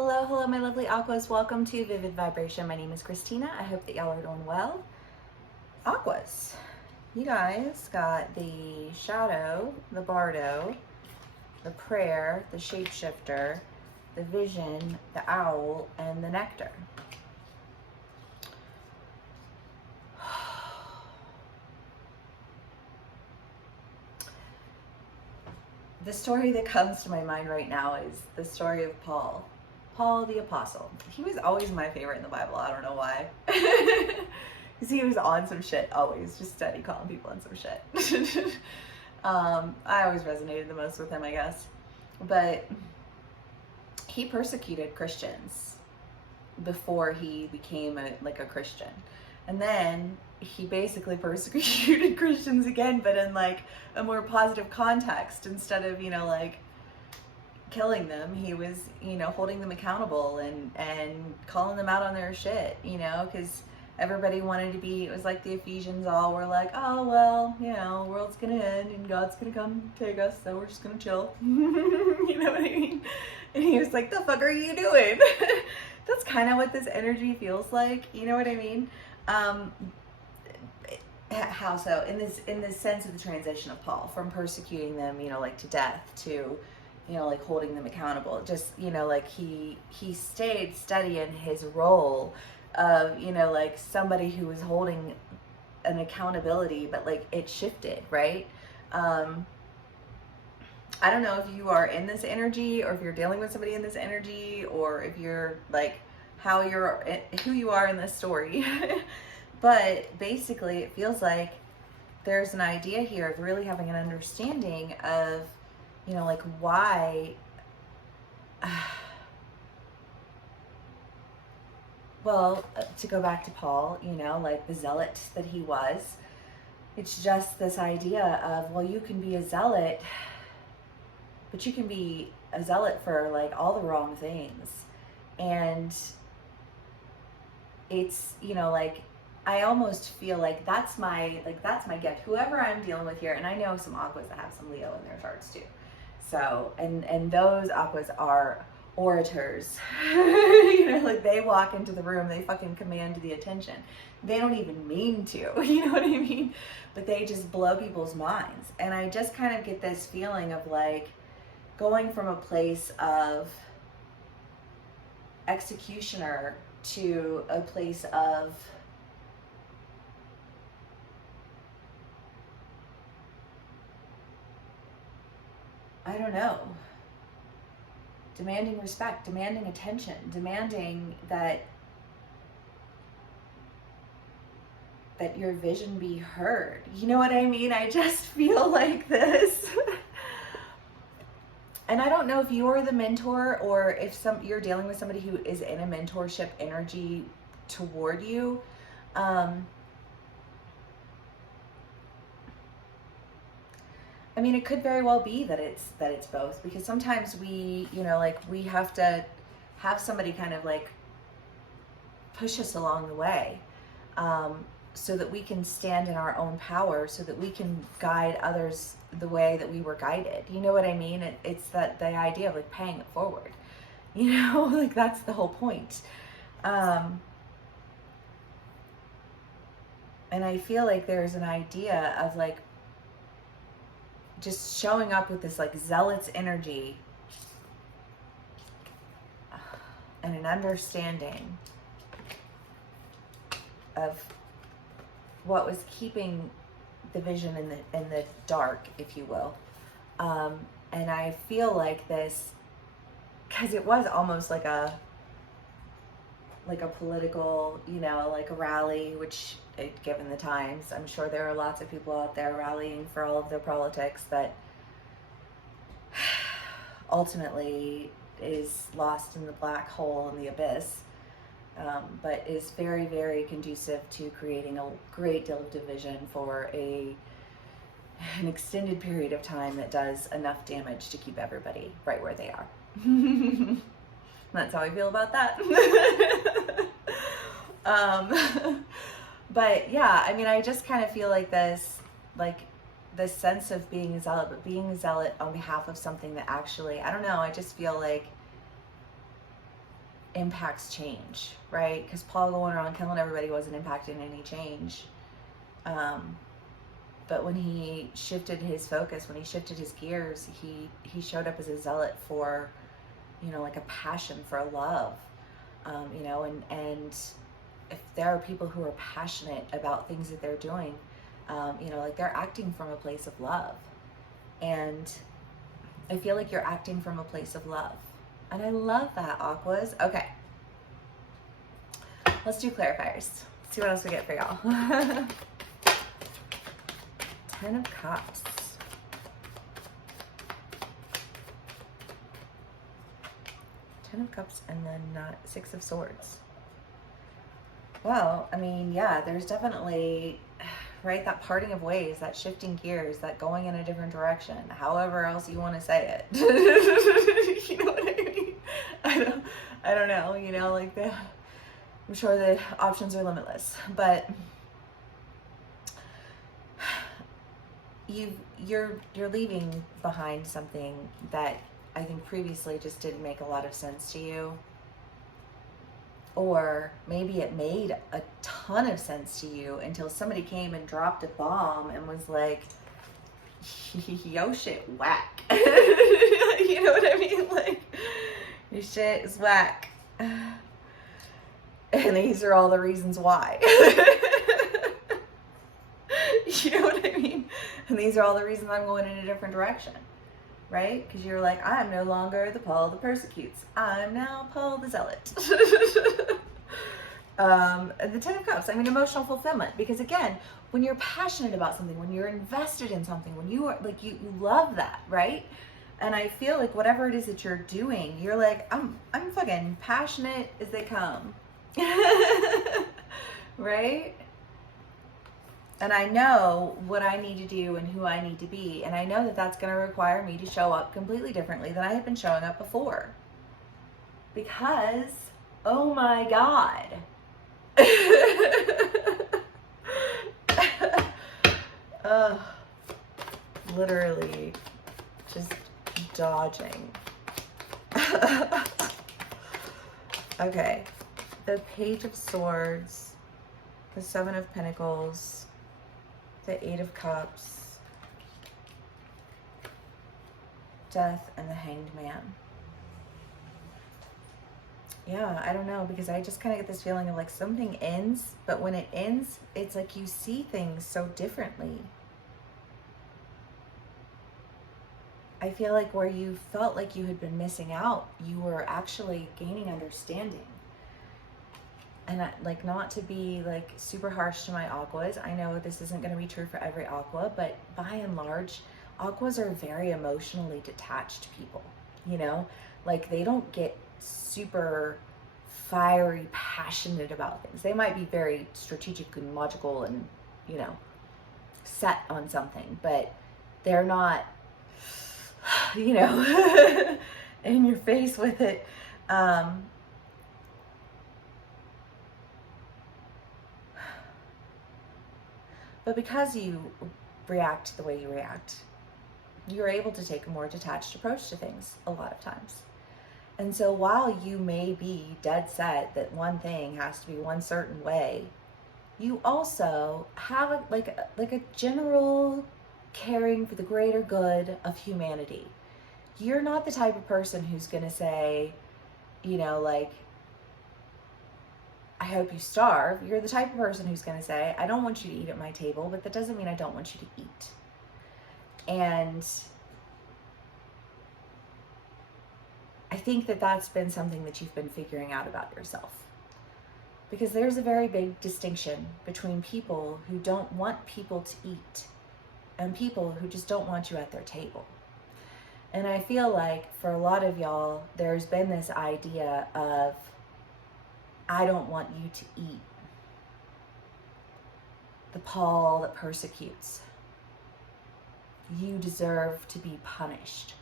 Hello, hello, my lovely Aquas. Welcome to Vivid Vibration. My name is Christina. I hope that y'all are doing well. Aquas, you guys got the Shadow, the Bardo, the Prayer, the Shapeshifter, the Vision, the Owl, and the Nectar. The story that comes to my mind right now is the story of Paul the Apostle. He was always my favorite in the Bible. I don't know why. Because he was on some shit always, just steady calling people on some shit. I always resonated the most with him, I guess. But he persecuted Christians before he became a Christian. And then he basically persecuted Christians again, but in like a more positive context. Instead of, killing them, he was, holding them accountable and calling them out on their shit, because everybody wanted to be, it was like the Ephesians all were like, oh, well, the world's gonna end and God's gonna come take us, so we're just gonna chill. You know what I mean? And he was like, the fuck are you doing? That's kind of what this energy feels like, you know what I mean? How so? In this sense of the transition of Paul from persecuting them, to death to, holding them accountable. Just, he stayed steady in his role of, somebody who was holding an accountability, but it shifted, right? I don't know if you are in this energy or if you're dealing with somebody in this energy or if you're who you are in this story. But basically it feels like there's an idea here of really having an understanding of, why, well, to go back to Paul, the zealot that he was, it's just this idea of, well, you can be a zealot, but you can be a zealot for all the wrong things. And it's, I almost feel like that's my gift. Whoever I'm dealing with here, and I know some Aquas that have some Leo in their charts too. So, and those Aquas are orators. They walk into the room, they fucking command the attention. They don't even mean to, you know what I mean? But they just blow people's minds. And I just kind of get this feeling of going from a place of executioner to a place of I don't know, demanding respect, demanding attention, demanding that your vision be heard. You know what I mean? I just feel like this. And I don't know if you're the mentor or if you're dealing with somebody who is in a mentorship energy toward you. I mean, it could very well be that it's both, because sometimes we, we have to have somebody kind of push us along the way, so that we can stand in our own power, so that we can guide others the way that we were guided. You know what I mean? It's the idea of paying it forward, that's the whole point. And I feel like there's an idea of just showing up with this zealot's energy and an understanding of what was keeping the vision in the dark, if you will. And I feel like this, because it was almost like a political, a rally, which, given the times, I'm sure there are lots of people out there rallying for all of their politics that ultimately is lost in the black hole in the abyss, but is very, very conducive to creating a great deal of division for an extended period of time that does enough damage to keep everybody right where they are. That's how I feel about that. But yeah, I mean, I just kind of feel like this sense of being a zealot, but being a zealot on behalf of something that actually, I don't know, I just feel like impacts change, right? Because Paul going around killing everybody wasn't impacting any change. But when he shifted his focus, when he shifted his gears, he showed up as a zealot for, you know, like a passion for love, you know, and if there are people who are passionate about things that they're doing, you know, like they're acting from a place of love. And I feel like you're acting from a place of love. And I love that, Aquas. Okay. Let's do clarifiers. Let's see what else we get for y'all. 10 of Cups. Ten of Cups and then 6 of Swords. Well, I mean, yeah, there's definitely, right, that parting of ways, that shifting gears, that going in a different direction, however else you want to say it. You know what I mean? I don't know, you know, like I'm sure the options are limitless, but you're leaving behind something that I think previously just didn't make a lot of sense to you. Or maybe it made a ton of sense to you until somebody came and dropped a bomb and was like, yo, shit whack. You know what I mean? Like, your shit is whack. And these are all the reasons why. You know what I mean? And these are all the reasons I'm going in a different direction. Right? Because you're like, I'm no longer the Paul that persecutes. I'm now Paul the Zealot. The 10 of Cups, I mean, emotional fulfillment. Because again, when you're passionate about something, when you're invested in something, when you are like, you love that, right? And I feel like whatever it is that you're doing, you're like, I'm fucking passionate as they come. Right? And I know what I need to do and who I need to be. And I know that that's going to require me to show up completely differently than I have been showing up before. Because, oh my God. Literally just dodging. Okay. The Page of Swords, the 7 of Pentacles, the 8 of Cups, Death, and the Hanged Man. Yeah, I don't know, because I just kind of get this feeling of like something ends, but when it ends, it's like you see things so differently. I feel like where you felt like you had been missing out, you were actually gaining understanding. And like, not to be like super harsh to my aquas, I know this isn't going to be true for every aqua, but by and large, aquas are very emotionally detached people, you know? Like, they don't get super fiery, passionate about things. They might be very strategic and logical and, you know, set on something, but they're not, you know, in your face with it. But because you react the way you react, you're able to take a more detached approach to things a lot of times. And so while you may be dead set that one thing has to be one certain way, you also have a general caring for the greater good of humanity. You're not the type of person who's going to say, you know, like, I hope you starve. You're the type of person who's going to say, I don't want you to eat at my table, but that doesn't mean I don't want you to eat. And I think that that's been something that you've been figuring out about yourself. Because there's a very big distinction between people who don't want people to eat and people who just don't want you at their table. And I feel like for a lot of y'all, there's been this idea of, I don't want you to eat. The Paul that persecutes. You deserve to be punished.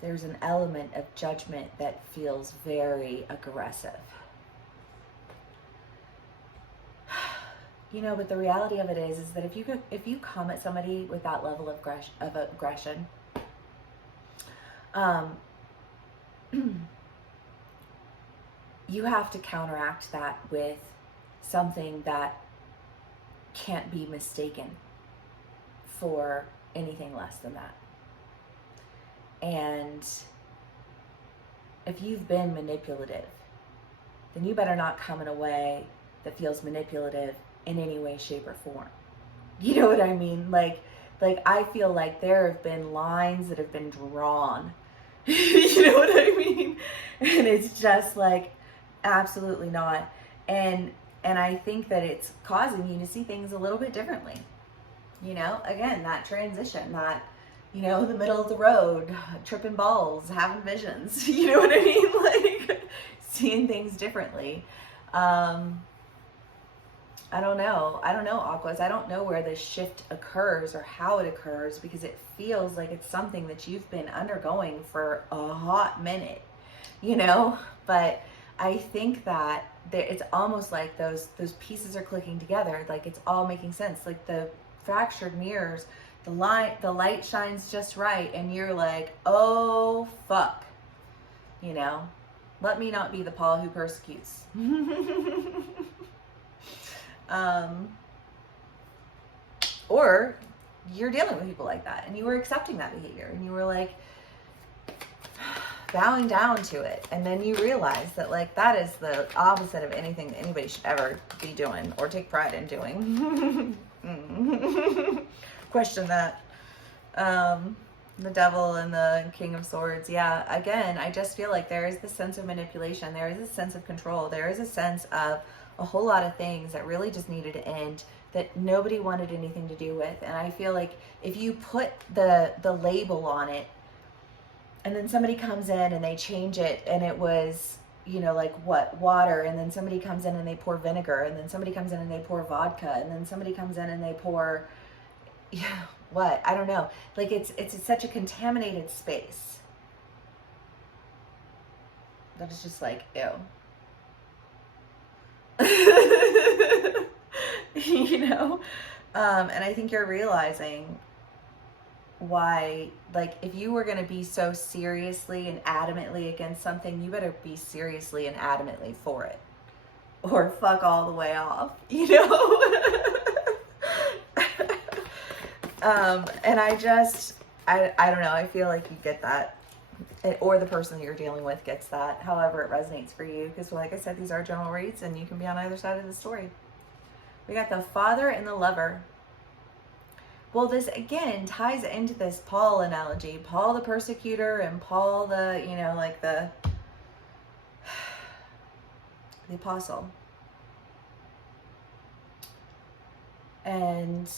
There's an element of judgment that feels very aggressive. You know, but the reality of it is that if you come at somebody with that level of aggression, you have to counteract that with something that can't be mistaken for anything less than that. And if you've been manipulative, then you better not come in a way that feels manipulative in any way, shape, or form. You know what I mean? Like I feel like there have been lines that have been drawn. You know what I mean? And it's just like, absolutely not. And I think that it's causing you to see things a little bit differently. You know, again, that transition, that, you know, the middle of the road, tripping balls, having visions, you know what I mean? Like, seeing things differently. I don't know, Aquas. I don't know where this shift occurs or how it occurs, because it feels like it's something that you've been undergoing for a hot minute, you know? But I think that it's almost like those pieces are clicking together. Like, it's all making sense. Like the fractured mirrors, the light shines just right, and you're like, oh fuck, you know, let me not be the Paul who persecutes. Or you're dealing with people like that and you were accepting that behavior and you were like bowing down to it, and then you realize that like that is the opposite of anything that anybody should ever be doing or take pride in doing. Question that. The devil and the King of Swords. Yeah, again, I just feel like there is this sense of manipulation. There is a sense of control. There is a sense of a whole lot of things that really just needed to end, that nobody wanted anything to do with. And I feel like if you put the label on it, and then somebody comes in and they change it, and it was, you know, like what, water, and then somebody comes in and they pour vinegar, and then somebody comes in and they pour vodka, and then somebody comes in and they pour, yeah, what? I don't know. Like it's such a contaminated space that it's just like, ew. You know? And I think you're realizing why, like, if you were going to be so seriously and adamantly against something, you better be seriously and adamantly for it, or fuck all the way off, you know? And I don't know, I feel like you get that, or the person that you're dealing with gets that, however it resonates for you, because like I said, these are general reads and you can be on either side of the story. We got the Father and the Lover. Well, this again ties into this Paul analogy, Paul the persecutor and Paul the, you know, like the apostle. And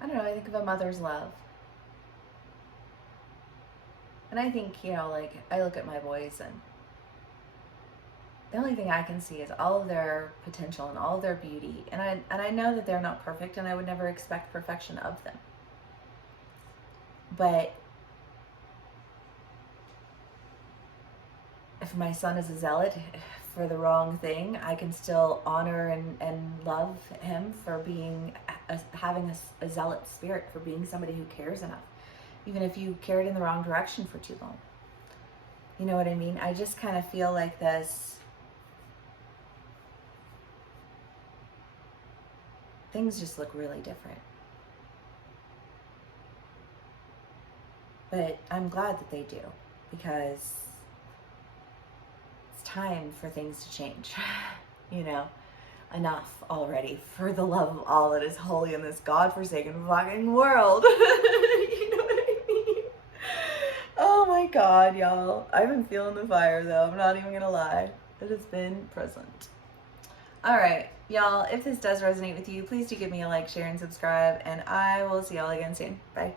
I don't know, I think of a mother's love. And I think, you know, like, I look at my boys and the only thing I can see is all of their potential and all of their beauty. And I know that they're not perfect, and I would never expect perfection of them. But if my son is a zealot for the wrong thing, I can still honor and love him for being having a zealot spirit, for being somebody who cares enough, even if you carried in the wrong direction for too long. You know what I mean? I just kind of feel like this, things just look really different. But I'm glad that they do, because it's time for things to change. You know, enough already, for the love of all that is holy in this godforsaken fucking world. You know what I mean? Oh my God, y'all. I've been feeling the fire though. I'm not even gonna lie. It has been present. All right, y'all, if this does resonate with you, please do give me a like, share, and subscribe, and I will see y'all again soon. Bye.